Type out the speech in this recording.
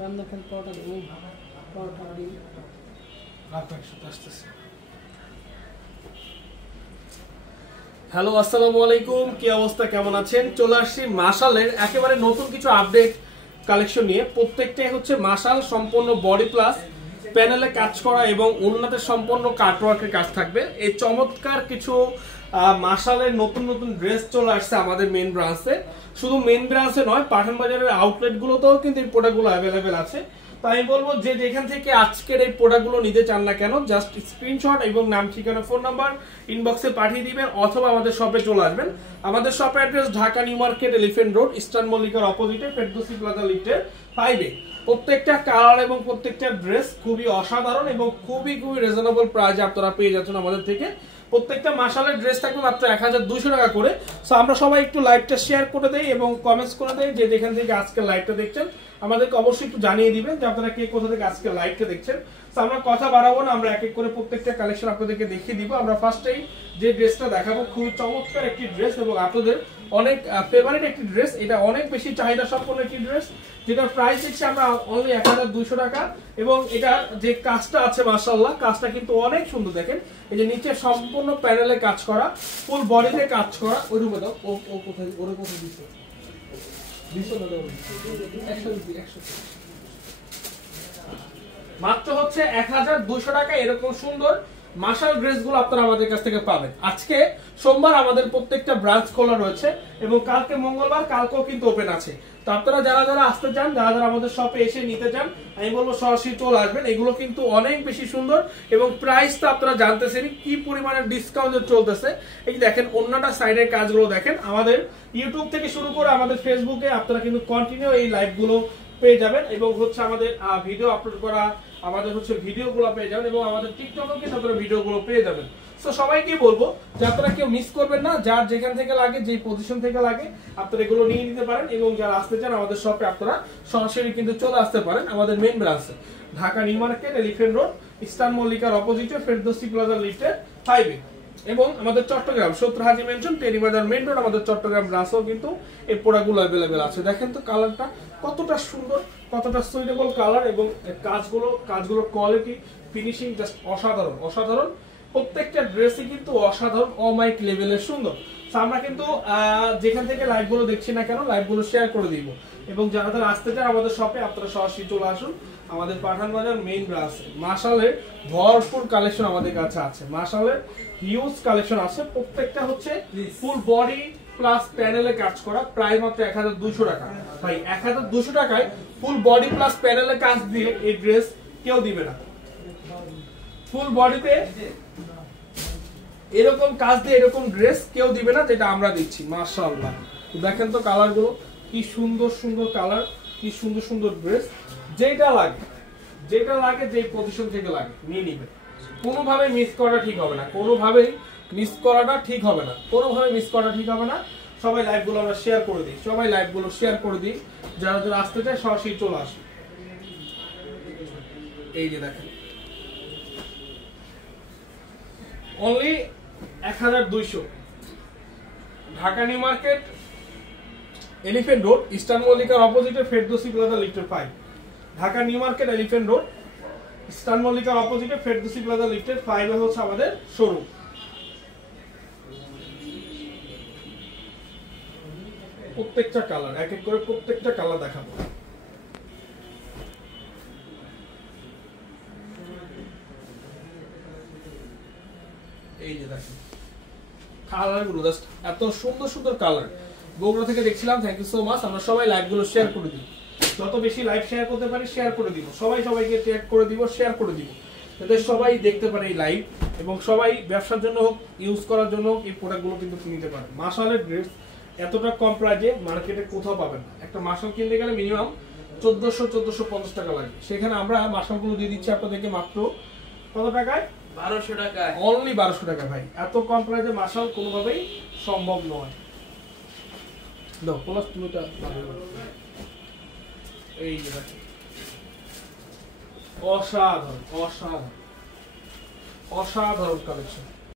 রান্না খেল পাউডার ও পাউডার দিন একসাথে আসতেছে। হ্যালো, আসসালামু আলাইকুম, কি অবস্থা, কেমন আছেন? চলে আসছি মাশালের একেবারে নতুন কিছু আপডেট কালেকশন নিয়ে। প্রত্যেকটাই হচ্ছে মাশাল সম্পূর্ণ বডি প্লাস প্যানেলে কাজ করা এবং উন্নতে সম্পূর্ণ কাটওয়ার্কের কাজ থাকবে। এই চমৎকার কিছু মাশালের নতুন নতুন ড্রেস চলে আসছে আমাদের মেইন ব্রাঞ্চে। শুধু মেইন ব্রাঞ্চে নয়, পাঠান বাজারের আউটলেট গুলোতেও কিন্তু এই প্রোডাক্টগুলো অ্যাভেলেবেল আছে। তো আমি বলবো যে যেখান থেকে আজকের এই প্রোডাক্টগুলো নিতে চান না কেন, জাস্ট স্ক্রিনশট এবং নাম, ঠিকানা, ফোন নাম্বার ইনবক্সে পাঠিয়ে দিবেন অথবা আমাদের শপে চলে আসবেন। আমাদের শপের address Dhaka New Market, Elephant Road, Eastern মল্লিকার অপোজিটে, ফেরদৌসি প্লাজা লিফটের 5-এ। প্রত্যেকটা কালার এবং প্রত্যেকটা ড্রেস খুবই অসাধারণ এবং খুবই রিজনেবল প্রাইসে আপনারা পেয়ে যাচ্ছেন আমাদের থেকে। প্রত্যেকটা মাশালের ড্রেস থাকবে মাত্র 1200 টাকা করে। সো আমরা সবাই একটু লাইভটা শেয়ার করে দেই এবং কমেন্টস করে দেই যে যেখান থেকে আজকের লাইভটা দেখছেন আমাদেরকে অবশ্যই একটু জানিয়ে দিবেন যে আপনারা কে কোথা থেকে আজকের লাইভটা দেখছেন। সো আমরা কথা বাড়াবো না, আমরা এক এক করে প্রত্যেকটা কালেকশন আপনাদেরকে দেখিয়ে দিব। আমরা ফার্স্টেই যে ড্রেসটা দেখাবো খুবই চমৎকার একটি ড্রেস এবং আপনাদের অনেক ফেভারিট একটি ড্রেস। এটা অনেক বেশি চাহিদা সম্পন্ন একটি ড্রেস, যেটার প্রাইস দিচ্ছি আমরা অনলি 1200 টাকা। এবং এটা যে কাজটা আছে মাশাআল্লাহ, কাজটা কিন্তু অনেক সুন্দর। দেখেন এই যে নিচে সম্পূর্ণ প্যানেলে কাজ করা, ফুল বডিতে কাজ করা। ওই রুমে দাও, ও কোথায়, ওরে কোথায় দিছো মাত্র হচ্ছে 1200 টাকা। এরকম সুন্দর মাশাল ড্রেসগুলো আপনারা আমাদের কাছ থেকে পাবেন। আজকে সোমবার আমাদের প্রত্যেকটা ব্রাঞ্চ খোলা রয়েছে এবং কালকে মঙ্গলবার, কালকেও কিন্তু ওপেন আছে। তো আপনারা যারা যারা আসতে চান, যারা যারা আমাদের শপে এসে নিতে চান, আমি বলবো সরাসরি চলে আসবেন। এগুলো কিন্তু অনেক বেশি সুন্দর এবং প্রাইস তো আপনারা জানতেছেন কি পরিমাণে ডিসকাউন্ট চলতেছে। এই দেখেন অন্যটা সাইডের কাজগুলো দেখেন। আমাদের ইউটিউব থেকে শুরু করে আমাদের ফেসবুকে আপনারা কিন্তু কন্টিনিউ এই লাইভগুলো পেয়ে যাবেন এবং হচ্ছে আমাদের ভিডিও আপলোড করা, আমাদের হচ্ছে ভিডিওগুলো পেয়ে যাবেন এবং আমাদের টিকটকেও কিন্তু আপনারা ভিডিওগুলো পেয়ে যাবেন। সো সবাইকে বলবো যে আপনারা কেউ মিস করবেন না, যার যেখান থেকে লাগে, যেই পজিশন থেকে লাগে আপনারা এগুলো নিয়ে নিতে পারেন। এবং যারা আসতে চান আমাদের শপে আপনারা সরাসরি কিন্তু চলে আসতে পারেন আমাদের মেইন ব্রাঞ্চে Dhaka New Market, Elephant Road, Eastern মল্লিকার অপোজিটে, ফেরদৌসি প্লাজা লিফটের 5-এ। এবং আমাদের চট্টগ্রাম সত্তর Haji Mansion, Terribazar Main Road, আমাদের চট্টগ্রাম ব্রাঞ্চেও কিন্তু এই প্রোডাক্টগুলো অ্যাভেলেবেল আছে। দেখেন তো কালারটা কতটা সুন্দর, কতটা সুইটেবল কালার এবং কাজগুলোর কোয়ালিটি, ফিনিশিং জাস্ট অসাধারণ অসাধারণ। প্রত্যেকটা ড্রেসই কিন্তু অসাধারণ অমাইক লেভেলের সুন্দর। আমরা কিন্তু যেখান থেকে লাইভগুলো দেখছি না কেন, লাইভগুলো শেয়ার করে দিব এবং যারা যারা আসতে চান আমাদের শপে আপনারা সরাসরি চলে আসুন আমাদের পাঠান বাজার মেইন ব্রাঞ্চে। মাশালের ভরপুর কালেকশন আমাদের কাছে আছে, মাশালের হিউজ কালেকশন আছে। প্রত্যেকটা হচ্ছে ফুল বডি প্লাস প্যানেলে কাজ করা, প্রায় মাত্র 1200 টাকা। ভাই 1200 টাকায় ফুল বডি প্লাস প্যানেলে কাজ দিয়ে এই ড্রেস কেউ দিবে না। ফুল বডিতে এরকম কাজ দিয়ে এরকম ড্রেস কেউ দিবে না, যেটা আমরা দিচ্ছি। মাশাআল্লাহ দেখেন তো কালারগুলো কি সুন্দর সুন্দর কালার, কি সুন্দর সুন্দর ড্রেস। যেটা লাগে যেই পজিশন থেকে লাগে নিয়ে নিবে। কোনোভাবে মিস করা ঠিক হবে না, কোনোভাবেই মিস করাটা ঠিক হবে না, কোনোভাবে মিস করা ঠিক হবে না। সবাই লাইভগুলো আমরা শেয়ার করে দিই, সবাই লাইভগুলো শেয়ার করে দিই। যারা যারা আসতে চায় সরাসরি চলে আসে। এই যে দেখেন only 1200, Dhaka New Market, Elephant Road, Eastern মল্লিকার অপোজিটে, ফেরদৌসি প্লাজা লিফটের 5। Dhaka New Market, Elephant Road, Eastern মল্লিকার অপোজিটে, ফেরদৌসি প্লাজা লিফটের 5-এ হচ্ছে আমাদের শোরুম। প্রত্যেকটা কালার এক এক করে প্রত্যেকটা কালার দেখাবো। এই যে দেখেন কালারগুলো জাস্ট এত সুন্দর সুন্দর কালার। বগুড়া থেকে দেখছিলাম, থ্যাংক ইউ সো মাচ। আমরা সবাই লাইভগুলো শেয়ার করে দিই, যত বেশি লাইভ শেয়ার করতে পারি শেয়ার করে দিব। সবাইকে ট্যাগ করে দিব, শেয়ার করে দিব, যাতে সবাই দেখতে পারে এই লাইভ এবং সবাই ব্যবসার জন্য হোক, ইউজ করার জন্য হোক, এই প্রোডাক্টগুলো কিন্তু কিনতে পারে। মাশালের ড্রেস এতটা কম প্রাইসে মার্কেটে কোথাও পাবেন না। একটা মাশাল কিনতে গেলে মিনিমাম 1450 টাকা লাগে, সেখানে আমরা মাশালগুলো দিয়ে দিচ্ছি আপনাদেরকে মাত্র কত টাকায়? 1200 টাকায়, অনলি 1200 টাকা। ভাই এত কম প্রাইসে মাশাল কোনোভাবেই সম্ভব নয়। দাও প্লাস তুমি এটা এই যে দেখেন অসাধারণ অসাধারণ অসাধারণ কালেকশন।